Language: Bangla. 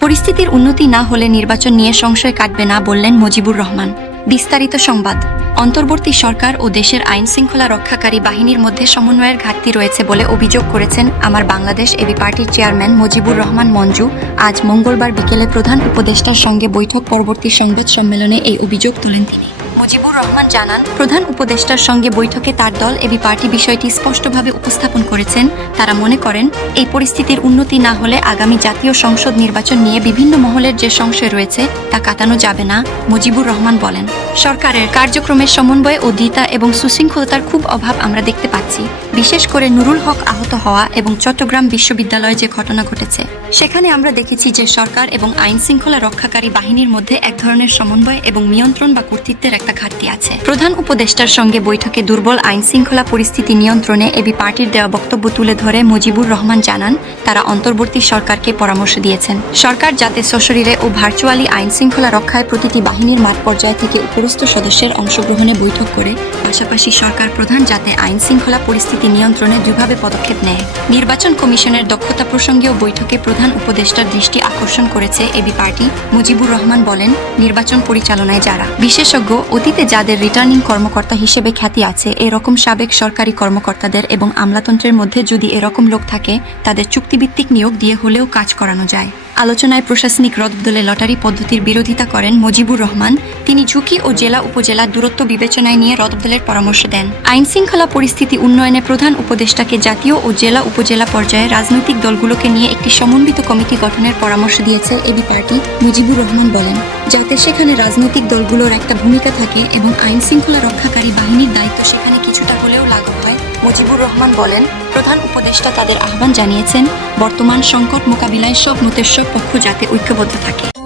পরিস্থিতির উন্নতি না হলে নির্বাচন নিয়ে সংশয় কাটবে না বললেন মজিবুর রহমান। বিস্তারিত সংবাদ। অন্তর্বর্তী সরকার ও দেশের আইন শৃঙ্খলা রক্ষাকারী বাহিনীর মধ্যে সমন্বয়ের ঘাটতি রয়েছে বলে অভিযোগ করেছেন আমার বাংলাদেশ এবি পার্টির চেয়ারম্যান মজিবুর রহমান মঞ্জু। আজ মঙ্গলবার বিকেলে প্রধান উপদেষ্টার সঙ্গে বৈঠক পরবর্তী সংবাদ সম্মেলনে এই অভিযোগ তোলেন তিনি। মুজিবুর রহমান জানান, প্রধান উপদেষ্টার সঙ্গে বৈঠকে তার দল এবি পার্টি বিষয়টি স্পষ্টভাবে উপস্থাপন করেছেন। তারা মনে করেন, এই পরিস্থিতির উন্নতি না হলে আগামী জাতীয় সংসদ নির্বাচন নিয়ে বিভিন্ন মহলের যে সংশয় রয়েছে তা কাটানো যাবে না, মুজিবুর রহমান বলেন। সরকারের কার্যক্রমের সমন্বয় ও দ্বিতা এবং সুশৃঙ্খলতার খুব অভাব আমরা দেখতে পাচ্ছি। বিশেষ করে নুরুল হক আহত হওয়া এবং চট্টগ্রাম বিশ্ববিদ্যালয়ে যে ঘটনা ঘটেছে। সেখানে আমরা দেখেছি যে সরকার এবং আইন শৃঙ্খলা রক্ষাকারী বাহিনীর মধ্যে এক ধরনের সমন্বয় এবং নিয়ন্ত্রণ বা কর্তৃত্বের একটা ঘাটতি আছে। প্রধান উপদেষ্টার সঙ্গে বৈঠকে দুর্বল আইন শৃঙ্খলা পরিস্থিতি নিয়ন্ত্রণে এবি পার্টির দেওয়া বক্তব্য তুলে ধরে মুজিবুর রহমান জানান, তারা অন্তর্বর্তী সরকারকে পরামর্শ দিয়েছেন। সরকার যাতে সশরীরে ও ভার্চুয়ালি আইন শৃঙ্খলা রক্ষায় প্রতিটি বাহিনীর মাঠ পর্যায় থেকে উপরস্থ সদস্যের অংশগ্রহণে বৈঠক করে পাশাপাশি সরকার প্রধান যাতে আইন শৃঙ্খলা পরিস্থিতি নিয়ন্ত্রণে দুভাবে পদক্ষেপ নেয়। নির্বাচন কমিশনের দক্ষতা প্রসঙ্গেও বৈঠকে প্রধান উপদেষ্টার দৃষ্টি আকর্ষণ করেছে এবি পার্টি, মুজিবুর রহমান বলেন, নির্বাচন পরিচালনায় যারা। বিশেষজ্ঞ, অতীতে যাদের রিটার্নিং কর্মকর্তা হিসেবে খ্যাতি আছে, এরকম সাবেক সরকারি কর্মকর্তাদের এবং আমলাতন্ত্রের মধ্যে যদি এরকম লোক থাকে, তাদের চুক্তিভিত্তিক নিয়োগ দিয়ে হলেও কাজ করানো যায়। আলোচনায় প্রশাসনিক রদবদলে লটারি পদ্ধতির বিরোধিতা করেন মজিবুর রহমান। তিনি ঝুঁকি ও জেলা উপজেলা দূরত্ব বিবেচনায় নিয়ে রদবদলের পরামর্শ দেন। আইন শৃঙ্খলা পরিস্থিতি উন্নয়নে প্রধান উপদেষ্টাকে জাতীয় ও জেলা উপজেলা পর্যায়ে রাজনৈতিক দলগুলোকে নিয়ে একটি সমন্বিত কমিটি গঠনের পরামর্শ দিয়েছে এবি পার্টি, মুজিবুর রহমান বলেন। যাতে সেখানে রাজনৈতিক দলগুলোর একটা ভূমিকা থাকে এবং আইন শৃঙ্খলা রক্ষাকারী বাহিনীর দায়িত্ব সেখানে কিছুটা হলেও মুজিবুর রহমান বলেন, প্রধান উপদেষ্টা তাদের আহ্বান জানিয়েছেন, বর্তমান সংকট মোকাবিলায় সব সব পক্ষ যাতে ঐক্যবদ্ধ থাকে।